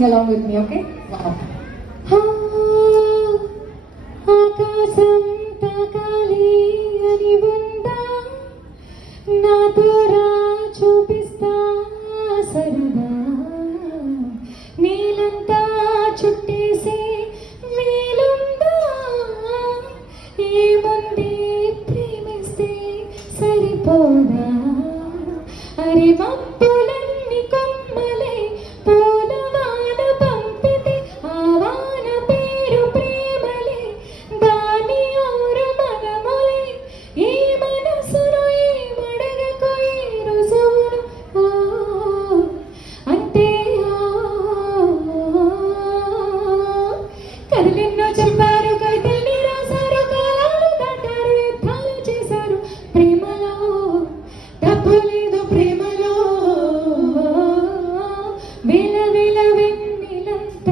sing along with me, okay? Wow. ఆకాశం తాకాలి అని ఉందా, నాతో రా చూపిస్తా సరదా, నీలంతా చుట్టేసి నీలుందా, ఏముంది ప్రేమిస్తే సరిపోదా, అరే మబ్బులన్నీ కొమ్మలే పూలవాన పంపితే ఆ వాన పేరు ప్రేమలే, దాని ఊరు మనములే, ఈ మనసును ఏమడగకు ఈ రుజువును, అంతే కథలెన్నో చెప్పారు, కవితల్ని రాశారు, కాలాలు దాటారు, యుద్ధాలు చేశారు, ప్రేమలో తప్పు లేదు, ప్రేమలో వేల వేల వెన్నెలంత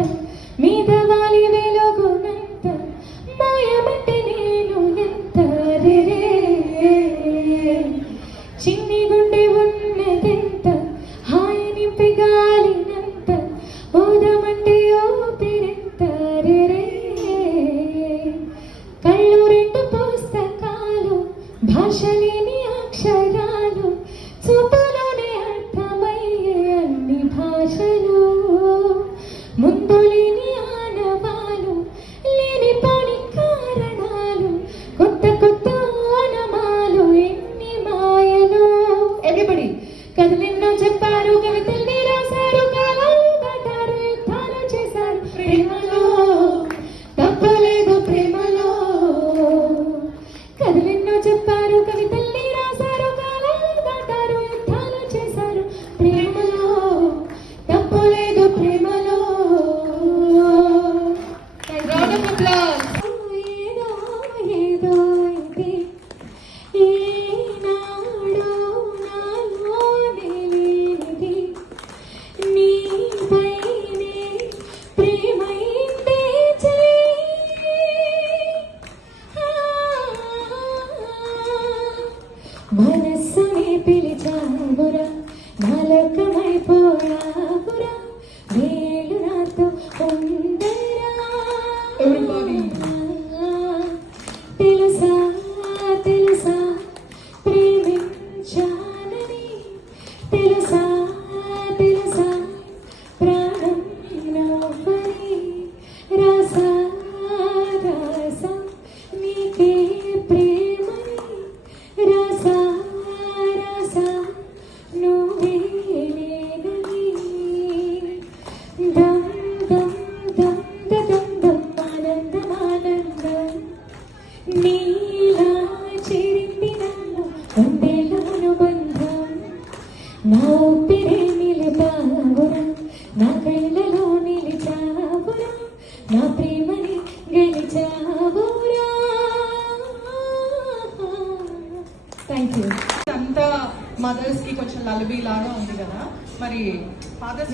మీద వాలి వెలుగునంత, మాయమంటే నేను ఎంత రే, చిన్ని గుండె ఉన్నదెంత, హాయి నింపి గాలినంత, ఓదమంటే ఓపిరెంత రే, కళ్ళు రెండు పుస్తకాలు, భాష లేని అక్షరాలు, చూపులోనే అర్థమయ్యే అన్ని భాషలు, ముందు లేని ఆనవాలు, లేని పని కారణాలు, కొత్త కొత్త ఆనమాలు, ఎన్ని మాయలు. ఎవ్రీబడి కథలెన్నో చెప్పారు, కవితల్ని రాశారు, కాలాలు దాటారు, యుద్ధాలు చేశారు, ప్రేమలో తప్పు లేదు, ప్రేమలో కథలెన్నో చెప్పారు, కవితల్ని రాశారు, కాలాలు దాటారు, యుద్ధాలు చేశారు, ప్రేమలో తప్పు లేదు, ప్రేమలో. Round of applause. ఏదో ఏదో ఇది ఈనాడు నాలో లేనిది, నీపైనే ప్రేమైందే చెయ్యి, మనస్సుని పిలిచావురా, నలకమైపోయావురా, వేలు నాతో ఉందరా, తెలుసా తెలుసా ప్రేమించానని, తెలుసా తెలుసా ప్రాణం నువ్వని, రాసా రాసా నీకే ప్రేమని, రాసా రాసా నువ్వే నేనని, దమ్ దమ్ దమ్ దమ్ దమ్ ఆనందం ఆనందం, నీలా చేరింది నన్ను వందేళ్ళ అనుబంధం, నా ఊపిరే నిలిపావురా, నా కళ్ళలో నిలిచావురా, నా ప్రేమని గెలిచావురా. Thank you. అంతా మదర్స్ కి కొంచెం లలబీ లాగా ఉంది కదా, మరి ఫాదర్స్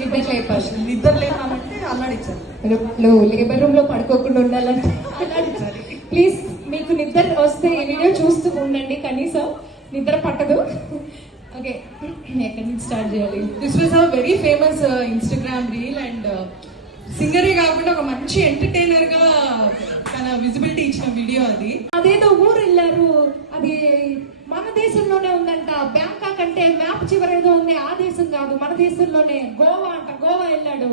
నిద్ర లేపాలంటే అల్లాడిచ్చారు, లేబర్ రూమ్ లో పడుకోకుండా ఉండాలంటే అల్లాడిచ్చారు. ప్లీజ్ మీకు నిద్ర వస్తే ఈ వీడియో చూస్తూ ఉండండి, కనీసం నిద్ర పట్టదు. ఓకే, ఎక్కడి నుంచి స్టార్ట్ చేయాలి? This was a very famous Instagram reel, and సింగరే కాకుండా ఒక మంచి ఎంటర్టైనర్ గా తన విజిబిలిటీ ఇచ్చిన వీడియో అది. అదేదో ఊరు వెళ్ళారు, అది మన దేశంలోనే ఉందంట, బ్యాంకాక్ అంటే మ్యాప్ చివరేదో ఉంది, ఆ దేశం కాదు మన దేశంలోనే, గోవా అంట. గోవా వెళ్ళాడు,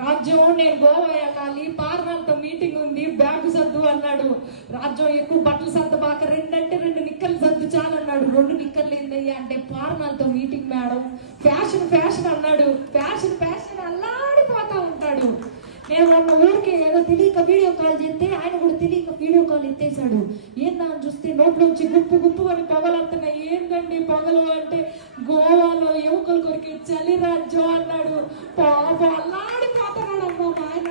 రాజ్యం నేను గోవా వెళ్ళాలి, పార్లమెంట్తో మీటింగ్ ఉంది, బ్యాగ్ సర్దు అన్నాడు. రాజ్యం ఎక్కువ బట్టలు సర్దబాక, రెండంటే 2 నిక్కర్లు సర్దు చాలన్నాడు. 2 నిక్కర్లు ఏందయ్యా అంటే పార్లమెంట్తో మీటింగ్ మేడం, ఫ్యాషన్ ఫ్యాషన్ అన్నాడు. ఫ్యాషన్ ఫ్యాషన్ అల్లాడిపోతా ఉంటాడు. నేను మొన్న ఊరికి ఏదో తెలియక వీడియో కాల్ చేస్తే ఆయన కూడా తెలియక వీడియో కాల్ ఎత్తేసాడు. ఏందా అని చూస్తే నోట్లోంచి గుప్పు గుప్పు అని పొగలొస్తున్నాయి. ఏంటండి పొగలు అంటే, గోవాలో ఎముకలు కొరికి చలి రాజ్యం అన్నాడు. పాప అల్లాడిపోతున్నాడు అమ్మా మా ఆయన.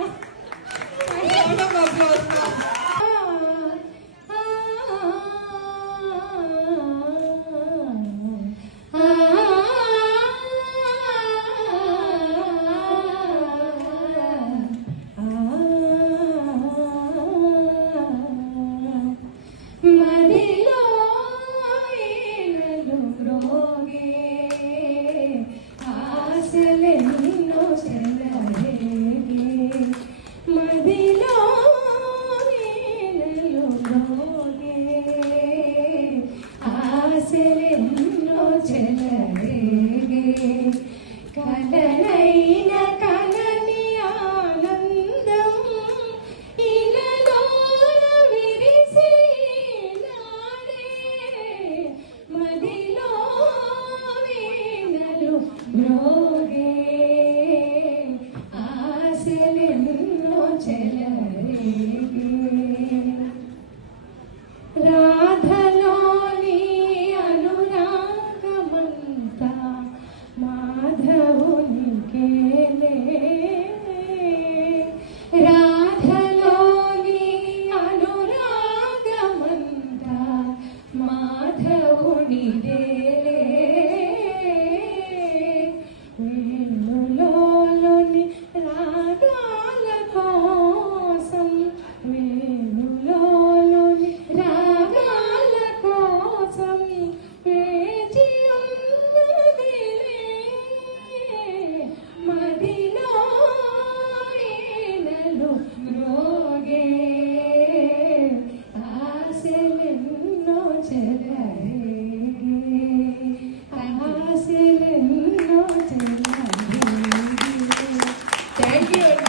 ఎన్నో చెలరేగే